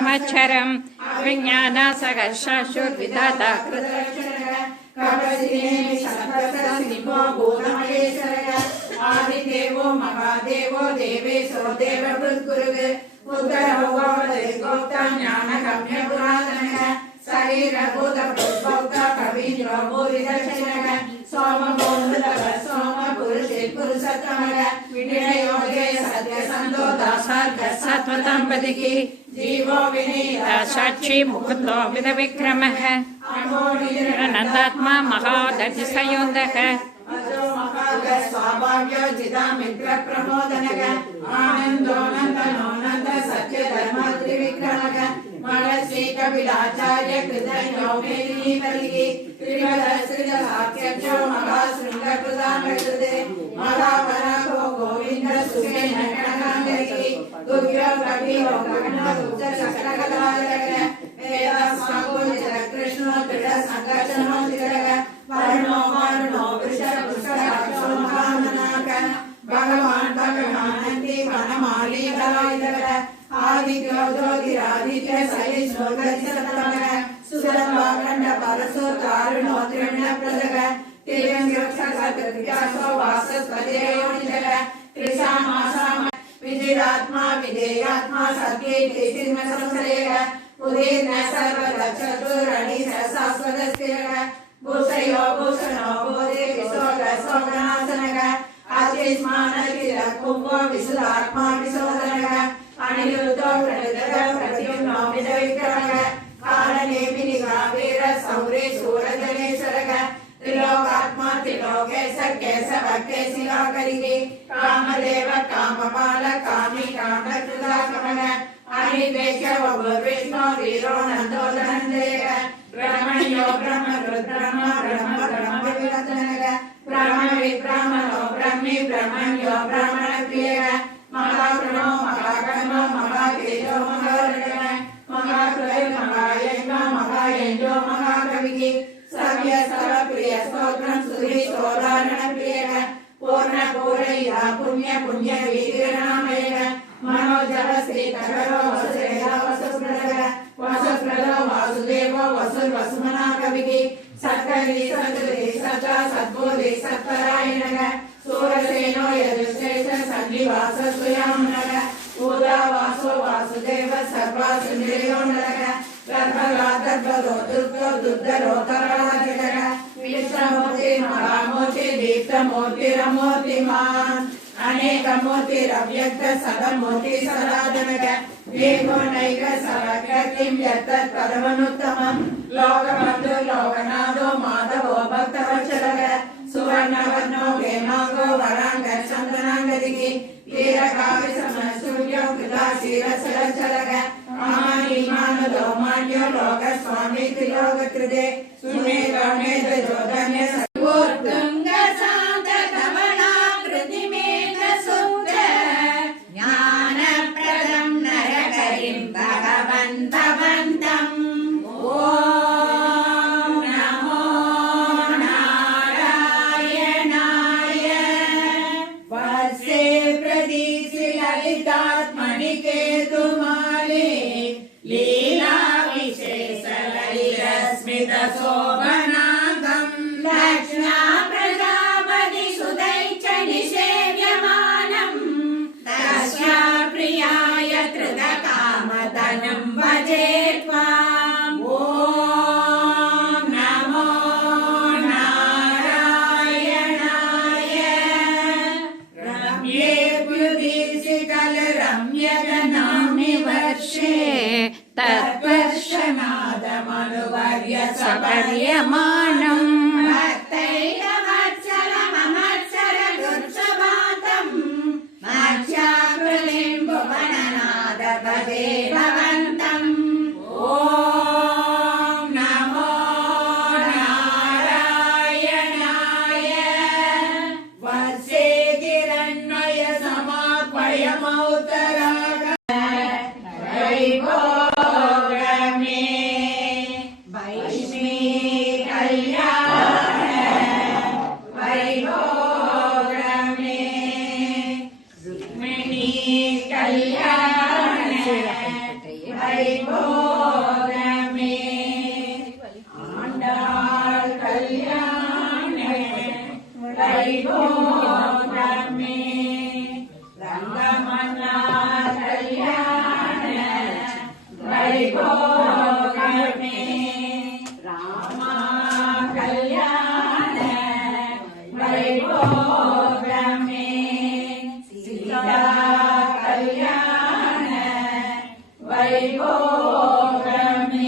సంవత్సరం విజ్ఞాన సహస్రశుర్విధాతా ఆదిదేవో మహాదేవో దేవేశో దేవృద్గురుగ్ ఉత్తరగోప్త జ్ఞానగమ్య పురాతనః శరీరభూత భూత కవీంద్ర భూరిదక్షిణః సోమగోమృతః సోమ పురుషే పురుషోత్తమః వినయోగే సత్యసందో దాసార్గ సత్వతంపదికి జీవో వినీత సాక్షి ముకుందో విద విక్రమః నందాత్మా మహాదతిశయోదః స్వాభావ్యోజితామిత్ర ప్రమోదనగ ఆనందోనందనోనంద సత్య ధర్మ త్రివిక్రమగ మహర్షి కపిలాచార్య కృతజ్ఞోమేని కలిగి త్రివద శ్రీల సాఖ్యక్షో మహాశృంగ ప్రధానృదే మహావర గోవింద సుఖేన గణాంగరికి దుర్యో కవియో గణ ఉచ్చ చక్రకలారగ వేద స్వాగోజిత కృష్ణో దృఢ సంఘర్షణో చిరగ వర్ణో వర్ణో వృష వృషాక్షో మహామనాక భగవాన్ భగవానంది వనమాలి బలాయుధర ఆదిత్యోజ్యోతిరాదిత్య సహిష్ణోగతిశతమగ సురభాఖండ పరసో తారుణో త్రిణ ప్రదగ తిర్యంగ్యక్షసో వాసస్పదేయోనిజగ త్రిశామాసామ విజిరాత్మా విధేయాత్మా సత్యేతి సిన్మ సంసరేగ ఉదీర్ణ సర్వదక్షతురణి శాశ్వతస్థిరగ భూషయో భూషణో భూదే విశోక శోకనాశనగ ఆశీస్మానకిర కుంభో విశుధాత్మా విశోధనగ అనిరుద్ధో ప్రణిధర ప్రత్యుమ్నో విద విక్రమగ కాలనేమినిగా వీర సౌరే శూరజనేశ్వరగ త్రిలోకాత్మా త్రిలోకేశ కేశవ కేశిలాకరికి కామదేవ కామపాల కామి కామకృతాకమగ అనివేశ విష్ణు వీరో నందో ధనంజయ బ్రహ్మణ్యో బ్రహ్మ రుద్రమ బ్రహ్మ బ్రహ్మ విరతనగ బ్రహ్మ విబ్రహ్మణో బ్రహ్మి బ్రహ్మణ్యో బ్రహ్మణ ప్రియగ మహాప్రణో మహాకర్మో మహాతేజో మహారగణ మహాకృయ మహాయజ్ఞ మహాయజ్ఞో మహాకవికి సవ్య సవ ప్రియ స్తోత్రం సుధి సోదారణ ప్రియగ పూర్ణ పూరయ పుణ్య పుణ్య విగ్రహమయ మనోజవ శ్రీ తగరో వసుదేవ వసుప్రదగ వసుప్రదో వాసుదేవో వసుర్ వసుమనా కవికి సత్కరి సతురి సత సద్బోధి సత్పరాయణగ సూరసేనో యదుశ్రేష సన్నివాస సుయామునగ ఊదావాసో వాసుదేవ సర్వాసుంద్రియోనగ గర్భగాదర్భదో దుర్గో దుర్ధరో తరళాజగ విశ్వమూర్తి మహామూర్తి దీప్తమూర్తిరమూర్తిమాన్ అనేక మూర్తిరవ్యక్త సదమూర్తి సదాజనగ ఏకోనైక సవక కిం యత్తత్ పరమనుత్తమం లోకబంధు లోకనాథో మాధవో భక్తవత్సలగ సువర్ణవర్ణో హేమాంగో వరాంగ చందనాంగదికి వీరకావి సమసూర్యో కృతా శిరసలచలగ ఆమానీమానదో మాన్యో లోక స్వామి త్రిలోకత్రిదే సుమేధో మేధో ధన్య సర్వోర్తుంగ తత్వర్షనాదమనువర్య సపర్యమాణం భక్తైరవత్సరమమత్సర దుర్సభాతం మత్స్యాకృతిం భువననాద భజే భవంతం ఓం నమో నారాయణాయ వత్సే కిరణ్మయ సమాపయమౌతరాగ వైభో వైష్ణీ కళ్యాణ வைபோகமே ஆண்டாள் கல்யாண வைபோகமே ரங்கமன்னா கல்யாண வைபோகமே ராமா கல்யாண வைபோகமே சீதா கல்யாண வைபோகமே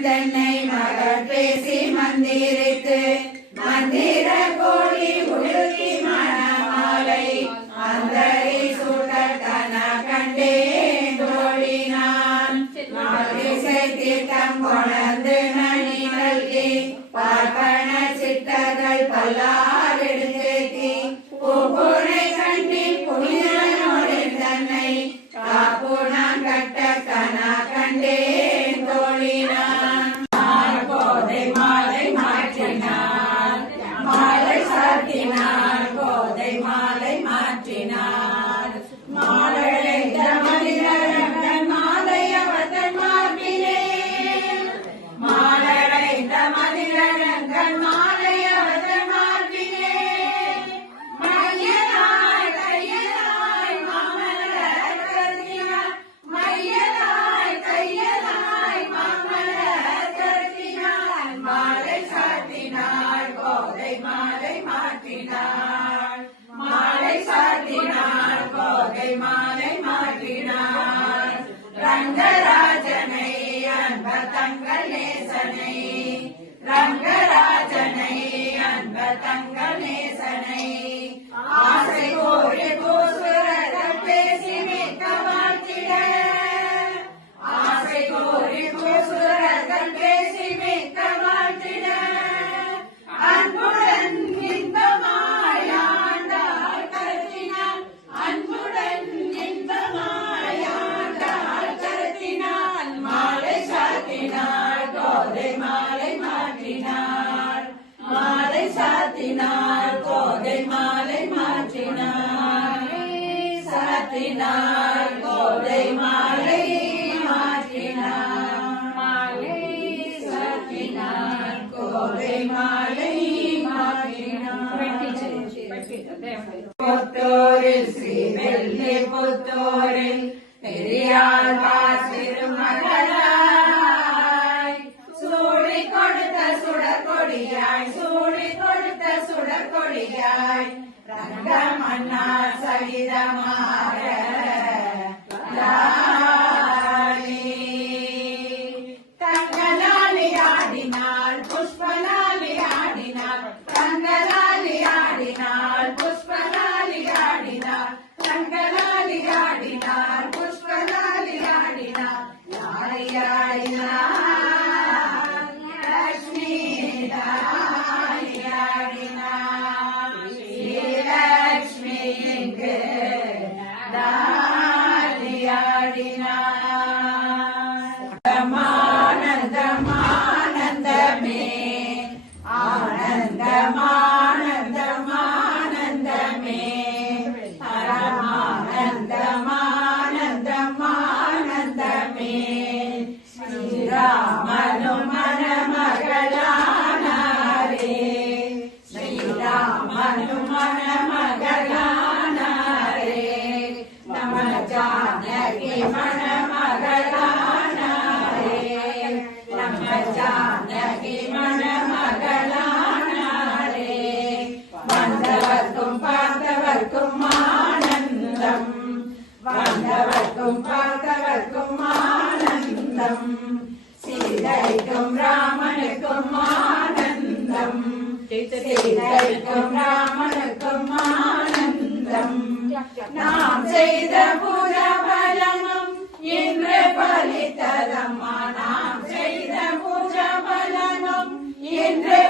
தென்னை மகள் பேசி மந்திரித்து மந்திர கோடி உடுத்தி மணமாலை அந்தரி சுடத்தன கண்டேன் தோழினான் மாலிசை தீர்த்தம் கொணர்ந்து நனி நல்கி பார்ப்பன சித்தர்கள் பல்லார் எடுத்தேத்தி பூப்புனை மாலை மாற்றினார் ரங்கராஜனை அன்பர் தங்கள் நேசனை ரங்கராஜனை அன்பர் தங்கள் நேசனை ஆசை கோரி பூசுரர்கள் பேசி மிக்க வாழ்த்திட ஆசை கோரி பூசுரர்கள் பேசி மிக்க வாழ்த்திட அன்புடன் இன்பமாயாண்டாள் கருத்தினாள் அன்புடன் இன்பமாயாண்டாள் கருத்தினாள் மாலை சாத்தினாள் கோதை மாலை மாற்றினாள் மாலை சாத்தினாள் கோதை மாலை மாற்றினாள் சாத்தினாள் கோதை மாலை மாற்றினாள் மாலை சாத்தினாள் கோதை மாலை புத்தூரில் ஸ்ரீ வெள்ளி புத்தூரில் பெரியாழ்வார் திருமகளாய் சூடி கொடுத்த சுடற்கொடியாய் சூடி கொடுத்த சுடற்கொடியாய் ரங்கமன்னா சகிதமாக தங்கலாலி ஆடினாள் புஷ்பலாலி ஆடினாள் தங்கலாலி ஆடினாள் புஷ்பலாலி ஆடினாள் தங்கலாலி ஆடினாள் புஷ்பலாலி ஆடினாள் யாரை ஆடினாள் லட்சுமி தாய் ஆடினாள் ஸ்ரீலட்சுமி இங்கு தாலி ஆடினாள் ஆனந்தமானந்தமே ஆனந்தமானந்தமானந்தமே பரமானந்தமானந்தமானந்தமே ஸ்ரீராமனும் மணமகளானாரே ஸ்ரீராமனும் மணமகளானாரே நம ஜானகி மணமகளானாரே நம்ம ஜானகி மணமகளானாரே வந்தவர்க்கும் பார்த்தவர்க்கும் ஆனந்தம் வந்தவர்க்கும் பார்த்தவர்க்கும் ஆனந்தம் சீதைக்கும் ராமனுக்கும் ஆனந்தம் சீதைக்கும் ராமனுக்கும் ஆனந்தம் நாம் செய்த பூஜபலமும் இன்று பலித்ததம்மா நாம் செய்த பூஜபலமும் இன்று